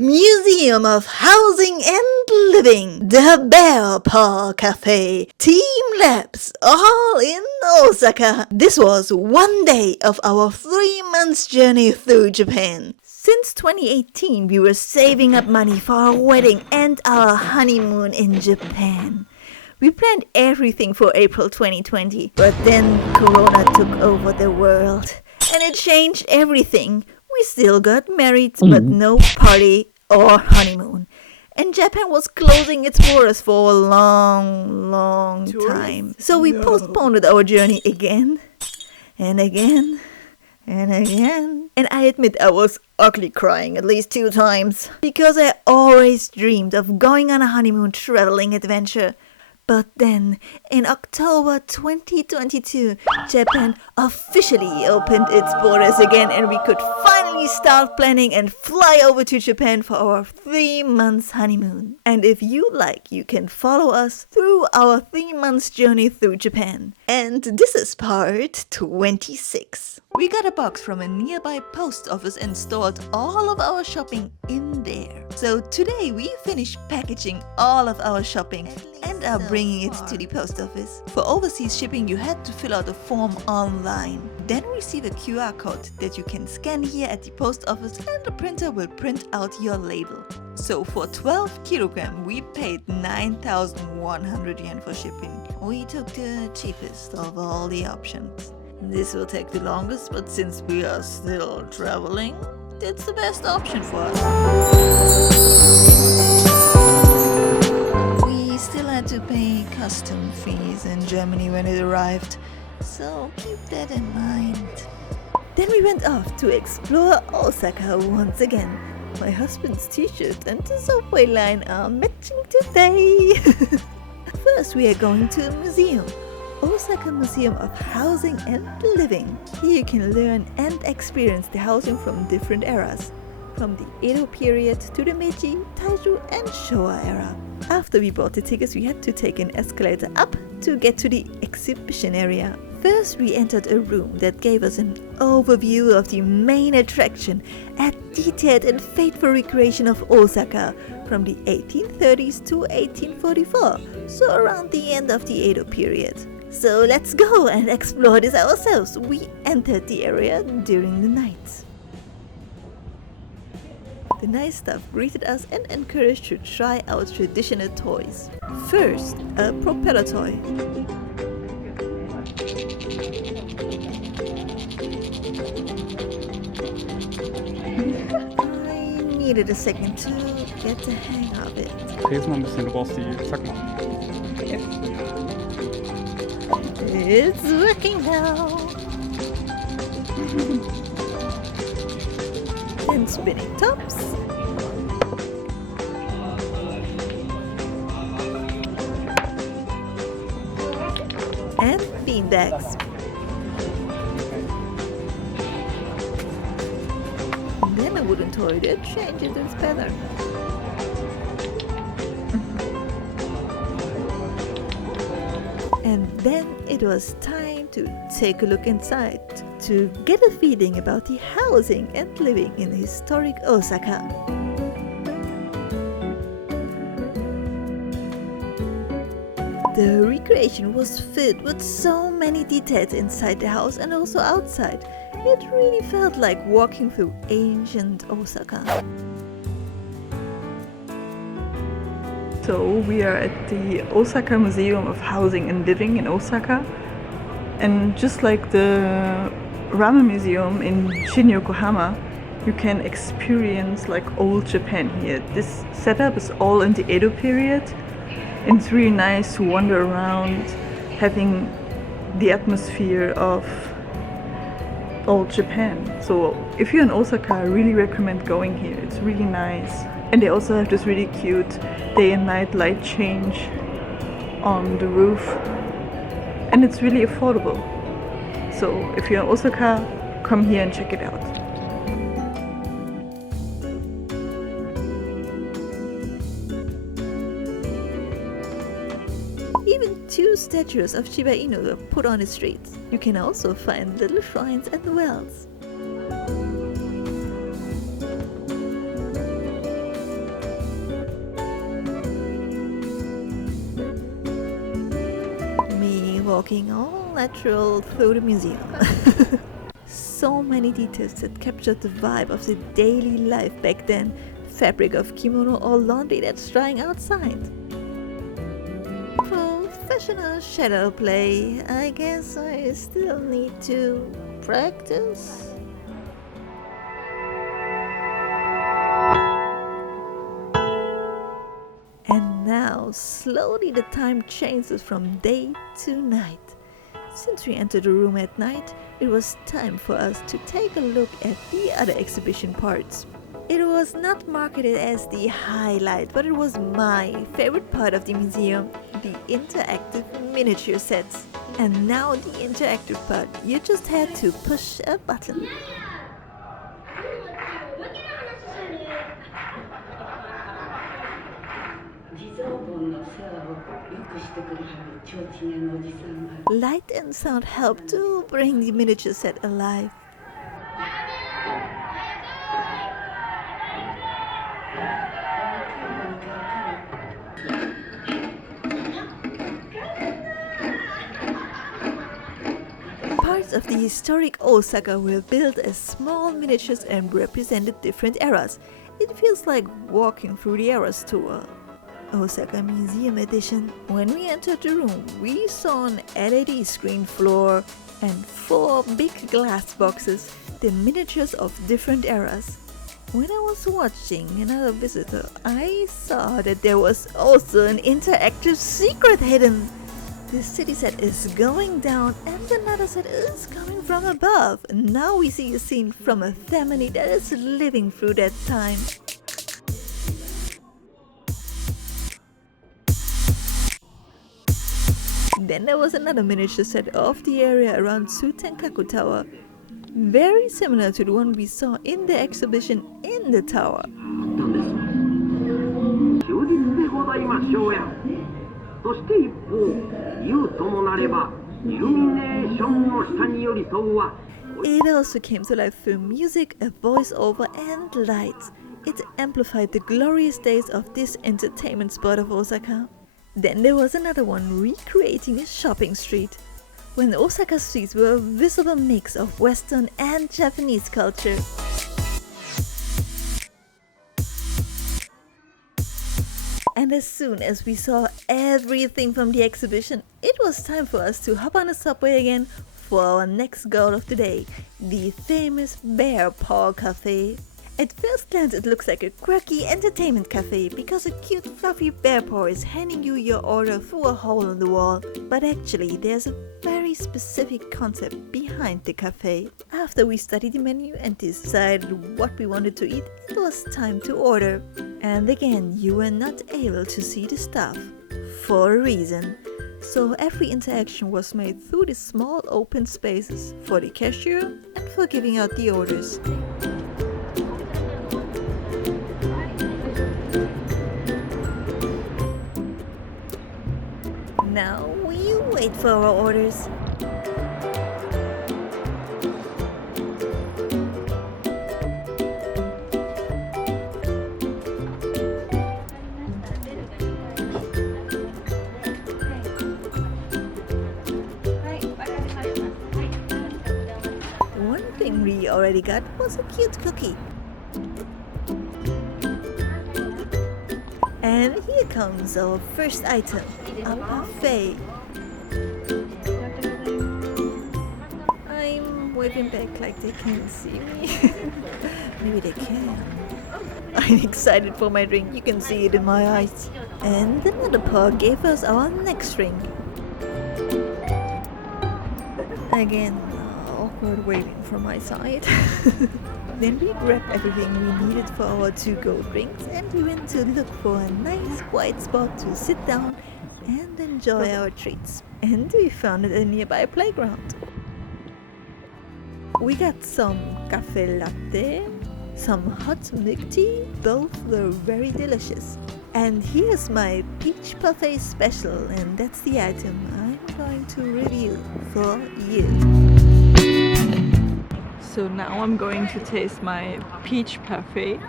Museum of Housing and Living, the Bear Paw Café, TeamLabs, all in Osaka. This was one day of our 3 months journey through Japan. Since 2018, we were saving up money for our wedding and our honeymoon in Japan. We planned everything for April 2020, but then Corona took over the world, and it changed everything. We still got married, but no party or honeymoon. And Japan was closing its borders for a long time. So we postponed our journey again, and again, and again. And I admit I was ugly crying at least 2 times, because I always dreamed of going on a honeymoon traveling adventure. But then, in October 2022, Japan officially opened its borders again, and we could finally start planning and fly over to Japan for our 3 months honeymoon. And if you like, you can follow us through our 3 months journey through Japan. And this is part 26. We got a box from a nearby post office and stored all of our shopping in there. So today we finished packaging all of our shopping and are bringing it to the post office. For overseas shipping, you had to fill out a form online. Then receive a QR code that you can scan here at the post office, and the printer will print out your label. So for 12 kilogram, we paid 9,100 yen for shipping. We took the cheapest of all the options. This will take the longest, but since we are still traveling, it's the best option for us. We still had to pay custom fees in Germany when it arrived, so keep that in mind. Then we went off to explore Osaka once again. My husband's t-shirt and the subway line are matching today. First we are going to a museum. Osaka Museum of Housing and Living. Here you can learn and experience the housing from different eras, from the Edo period to the Meiji, Taisho and Showa era. After we bought the tickets, we had to take an escalator up to get to the exhibition area. First we entered a room that gave us an overview of the main attraction, a detailed and faithful recreation of Osaka from the 1830s to 1844, so around the end of the Edo period. So let's go and explore this ourselves. We entered the area during the night. The nice staff greeted us and encouraged to try out traditional toys. First, a propeller toy. I needed a second to get the hang of it. It's working now. Then spinning tops. And beanbags. Then a wooden toy that changes its pattern. And then it was time to take a look inside to get a feeling about the housing and living in historic Osaka. The recreation was filled with so many details inside the house and also outside. It really felt like walking through ancient Osaka. So we are at the Osaka Museum of Housing and Living in Osaka, and just like the Ramen Museum in Shin Yokohama, you can experience like old Japan here. This setup is all in the Edo period, and it's really nice to wander around, having the atmosphere of old Japan. So if you're in Osaka, I really recommend going here. It's really nice. And they also have this really cute day and night light change on the roof. And it's really affordable. So if you're in Osaka, come here and check it out. Even 2 statues of Shiba Inu were put on the streets. You can also find little shrines and wells. walking all natural through the museum. So many details that captured the vibe of the daily life back then. Fabric of kimono or laundry that's drying outside. Professional shadow play. I guess I still need to practice. And now, slowly the time changes from day to night. Since we entered the room at night, it was time for us to take a look at the other exhibition parts. It was not marketed as the highlight, but it was my favorite part of the museum, the interactive miniature sets. And now the interactive part, you just had to push a button. Light and sound help to bring the miniature set alive. Parts of the historic Osaka were built as small miniatures and represented different eras. It feels like walking through the eras tour. Osaka Museum Edition. When we entered the room, we saw an LED screen floor and 4 big glass boxes, the miniatures of different eras. When I was watching another visitor, I saw that there was also an interactive secret hidden. This city set is going down and another set is coming from above. Now we see a scene from a family that is living through that time. Then there was another miniature set of the area around Tsutenkaku Tower, very similar to the one we saw in the exhibition in the tower. It also came to life through music, a voiceover and lights. It amplified the glorious days of this entertainment spot of Osaka. Then there was another one recreating a shopping street. When Osaka streets were a visible mix of Western and Japanese culture. And as soon as we saw everything from the exhibition, it was time for us to hop on the subway again for our next goal of the day, the famous Bear Paw Café. At first glance it looks like a quirky entertainment cafe because a cute fluffy bear paw is handing you your order through a hole in the wall. But actually there's a very specific concept behind the cafe. After we studied the menu and decided what we wanted to eat, it was time to order. And again, you were not able to see the staff, for a reason. So every interaction was made through the small open spaces for the cashier and for giving out the orders. Now we wait for our orders. One thing we already got was a cute cookie. And here comes our first item, a parfait. I'm waving back like they can't see me. Maybe they can. I'm excited for my drink, you can see it in my eyes. And another paw gave us our next drink. Again, awkward waiting from my side. Then we grabbed everything we needed for our to-go drinks and we went to look for a nice quiet spot to sit down and enjoy our treats. And we found it at a nearby playground. We got some cafe latte, some hot milk tea, both were very delicious. And here's my peach parfait special, and that's the item I'm going to review for you. So now I'm going to taste my peach parfait.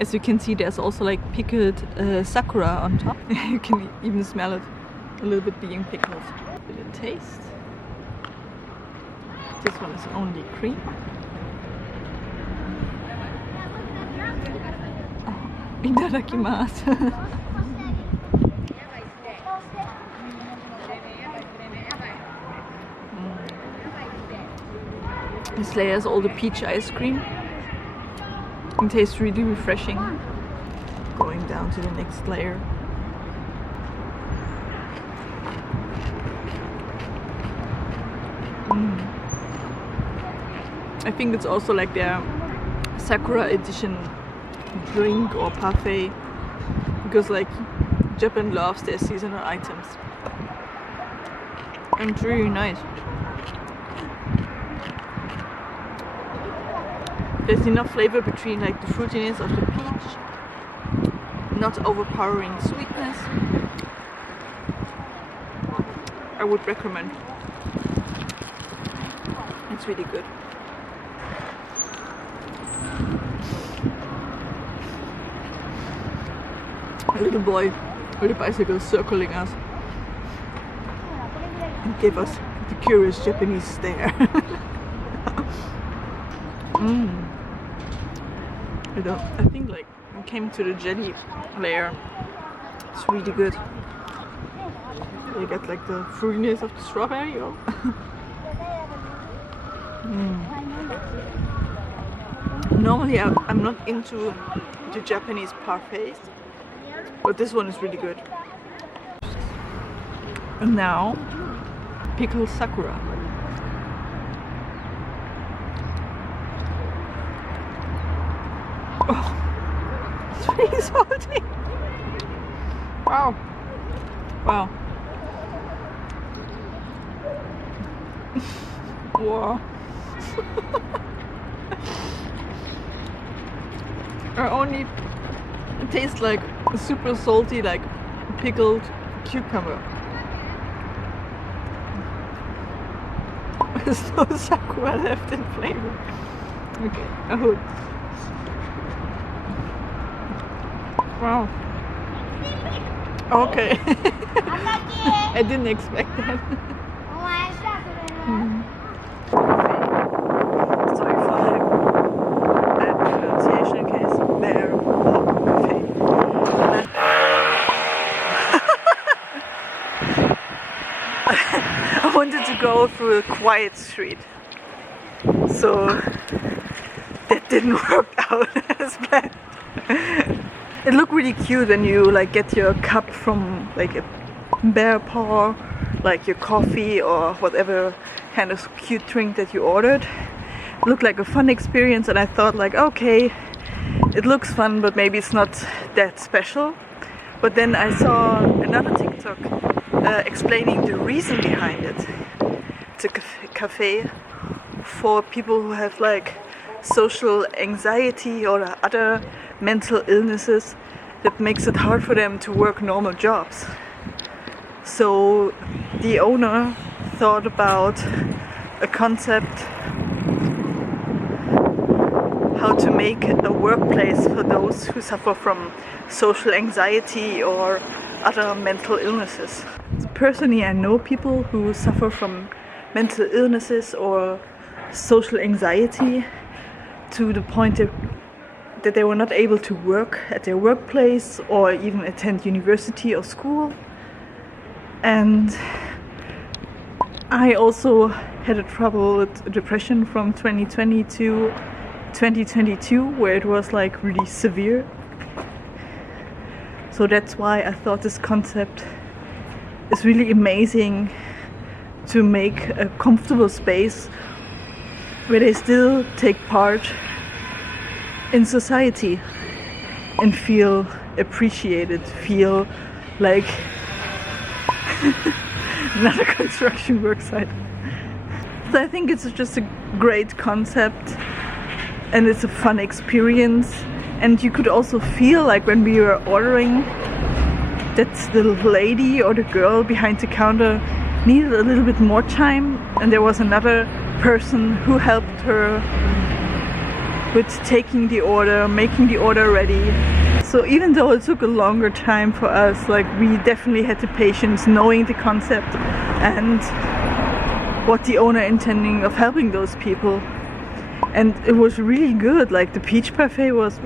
As you can see, there's also like pickled sakura on top. You can even smell it a little bit being pickled. it a taste. This one is only cream. Oh, itadakimasu. This layer is all the peach ice cream. It tastes really refreshing. Going down to the next layer. I think it's also like their Sakura edition drink or parfait, because like Japan loves their seasonal items. And it's really nice. There's enough flavor between like the fruitiness of the peach, not overpowering sweetness. I would recommend. It's really good. A little boy with a bicycle circling us and gave us the curious Japanese stare. I think like I came to the jelly layer. It's really good. You get like the fruitiness of the strawberry. Oh. Normally I'm not into the Japanese parfaits, but this one is really good. And now, pickled sakura. Oh, it's really salty. Wow. Wow. Wow. It only tastes like super salty, like pickled cucumber. There's no sakura left in flavor. Okay, oh. Wow. Okay. I didn't expect that. Sorry for the bad pronunciation case. Bear Cafe. I wanted to go through a quiet street, so that didn't work out as planned. It looked really cute when you like get your cup from like a bear paw, like your coffee or whatever kind of cute drink that you ordered. It looked like a fun experience, and I thought like, okay, it looks fun, but maybe it's not that special. But then I saw another TikTok explaining the reason behind it. It's a cafe for people who have like social anxiety or other mental illnesses that makes it hard for them to work normal jobs. So the owner thought about a concept how to make a workplace for those who suffer from social anxiety or other mental illnesses. Personally, I know people who suffer from mental illnesses or social anxiety to the point that they were not able to work at their workplace or even attend university or school. And I also had a trouble with depression from 2020 to 2022, where it was like really severe. So that's why I thought this concept is really amazing, to make a comfortable space where they still take part in society and feel appreciated, feel like not a construction work site. So I think it's just a great concept and it's a fun experience, and you could also feel like when we were ordering that the lady or the girl behind the counter needed a little bit more time, and there was another person who helped her with taking the order, making the order ready. So even though it took a longer time for us, like we definitely had the patience, knowing the concept, and what the owner intending of helping those people. And it was really good. Like the peach parfait was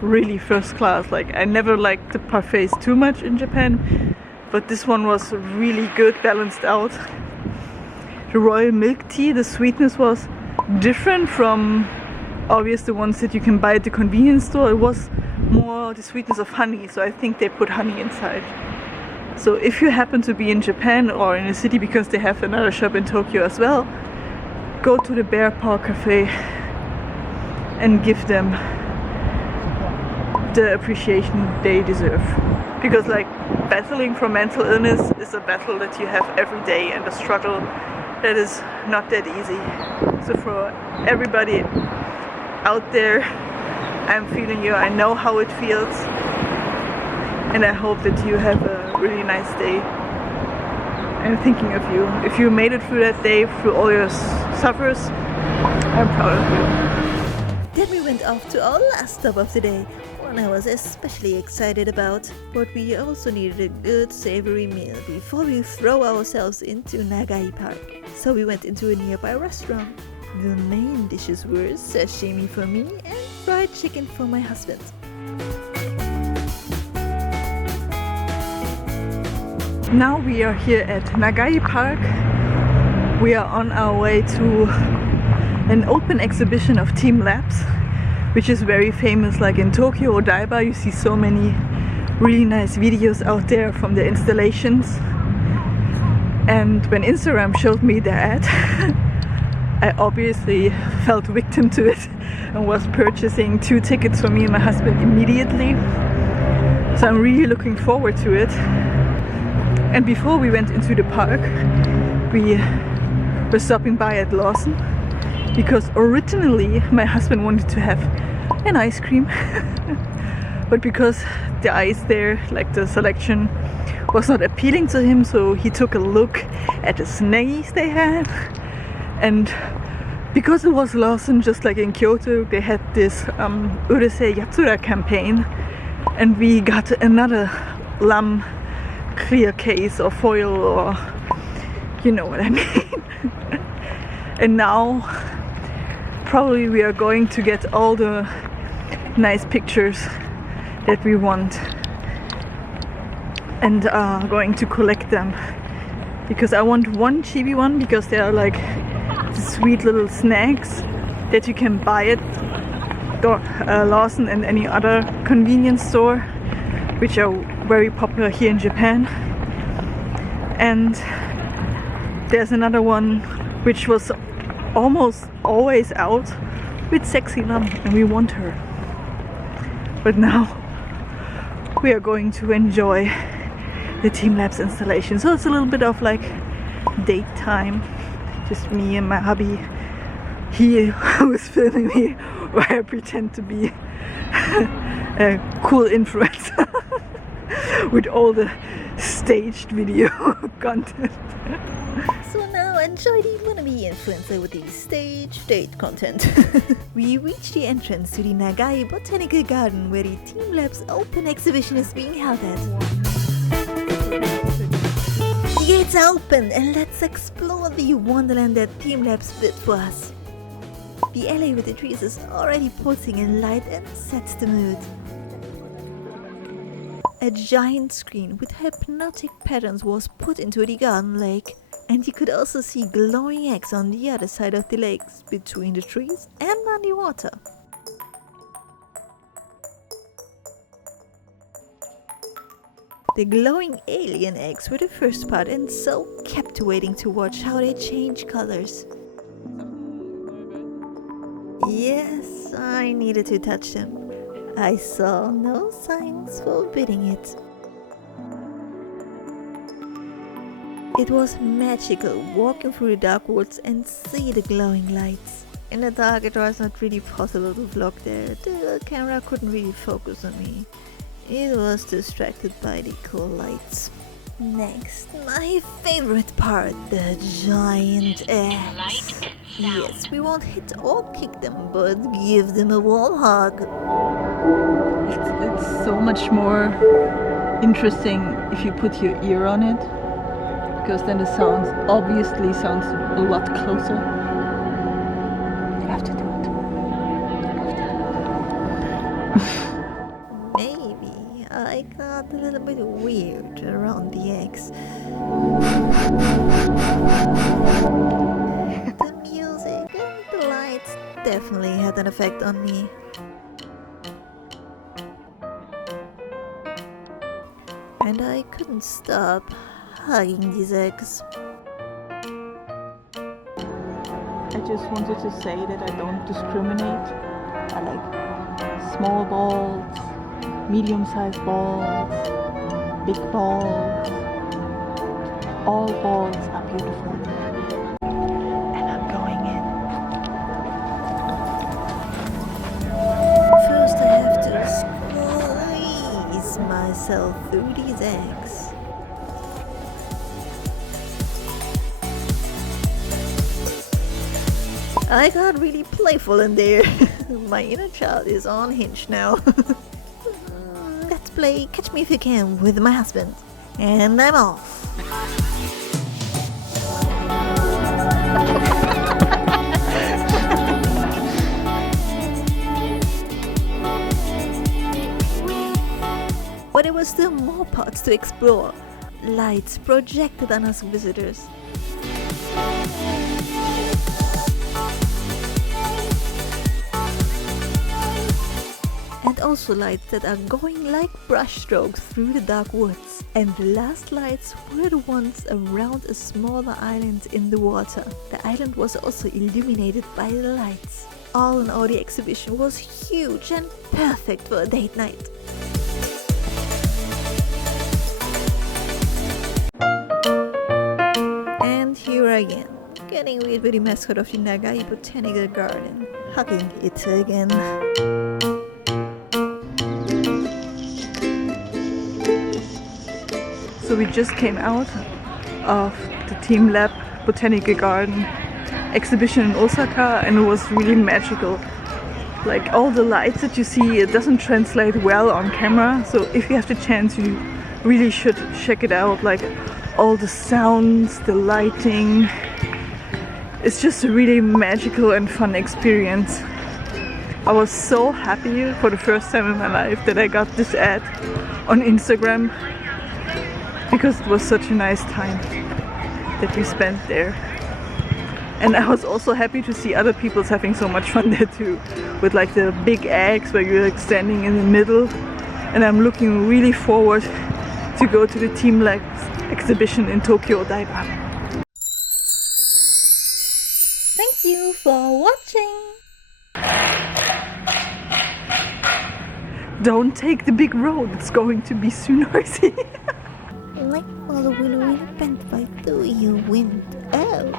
really first class. Like I never liked the parfaits too much in Japan, but this one was really good, balanced out. The royal milk tea, the sweetness was different from obvious the ones that you can buy at the convenience store. It was more the sweetness of honey, so I think they put honey inside. So if you happen to be in Japan or in a city, because they have another shop in Tokyo as well, go to the Bear Paw Cafe and give them the appreciation they deserve. Because like battling from mental illness is a battle that you have every day, and a struggle that is not that easy. So for everybody out there, I'm feeling you, I know how it feels, and I hope that you have a really nice day. I'm thinking of you. If you made it through that day, through all your suffers, I'm proud of you. Then we went off to our last stop of the day, one I was especially excited about. But we also needed a good savory meal before we throw ourselves into Nagai Park. So we went into a nearby restaurant. The main dishes were sashimi for me and fried chicken for my husband. Now we are here at Nagai Park. We are on our way to an open exhibition of TeamLab, which is very famous. Like in Tokyo or Odaiba, you see so many really nice videos out there from the installations. And when Instagram showed me their ad, I obviously felt victim to it and was purchasing 2 tickets for me and my husband immediately. So I'm really looking forward to it. And before we went into the park, we were stopping by at Lawson, because originally my husband wanted to have an ice cream, but because the ice there, like the selection, was not appealing to him, so he took a look at the snacks they had. And because it was Lawson, just like in Kyoto, they had this Urusei Yatsura campaign, and we got another lamb clear case or foil, or you know what I mean. And now probably we are going to get all the nice pictures that we want, and going to collect them, because I want one chibi one, because they are like sweet little snacks that you can buy at Lawson and any other convenience store, which are very popular here in Japan. And there's another one which was almost always out, with Sexy Lam, and we want her. But now we are going to enjoy the TeamLab installation. So it's a little bit of like date time, just me and my hubby. He was filming me where I pretend to be a cool influencer with all the staged video content. So now enjoy the wannabe influencer with the stage date content. We reached the entrance to the Nagai Botanical Garden, where the TeamLab's open exhibition is being held at. The gates are open, and let's explore the wonderland that TeamLab's built for us. The alley with the trees is already putting in light and sets the mood. A giant screen with hypnotic patterns was put into the garden lake, and you could also see glowing eggs on the other side of the lakes, between the trees and on the water. The glowing alien eggs were the first part, and so captivating to watch how they change colors. Yes, I needed to touch them. I saw no signs forbidding it. It was magical walking through the dark woods and see the glowing lights. In the dark it was not really possible to vlog there. The camera couldn't really focus on me. It was distracted by the cool lights. Next, my favorite part, the giant eggs. Yes, we won't hit or kick them, but give them a warm hug. It's so much more interesting if you put your ear on it. because then the sound obviously sounds a lot closer. You have to do it. Maybe I got a little bit weird around the eggs. The music and the lights definitely had an effect on me. And I couldn't stop hugging these eggs. I just wanted to say that I don't discriminate. I like small balls, medium-sized balls, big balls. All balls are beautiful. And I'm going in. First I have to squeeze myself through these eggs. I got really playful in there. My inner child is on hinge now. Let's play Catch Me If You Can with my husband. And I'm off. But there were still more parts to explore. Lights projected on us visitors. And also lights that are going like brushstrokes through the dark woods. And the last lights were the ones around a smaller island in the water. The island was also illuminated by the lights. All in all, the exhibition was huge and perfect for a date night. And here again, getting with the mascot of the Nagai Botanical Garden, hugging it again. So we just came out of the TeamLab Botanical Garden exhibition in Osaka, and it was really magical. Like all the lights that you see, it doesn't translate well on camera, so if you have the chance you really should check it out. Like all the sounds, the lighting, it's just a really magical and fun experience. I was so happy for the first time in my life that I got this ad on Instagram, because it was such a nice time that we spent there. And I was also happy to see other people having so much fun there too, with like the big eggs where you're like standing in the middle. And I'm looking really forward to go to the TeamLab exhibition in Tokyo, Odaiba. Thank you for watching! Don't take the big road, it's going to be so noisy. Like all the willow in a bent by the wind. Oh!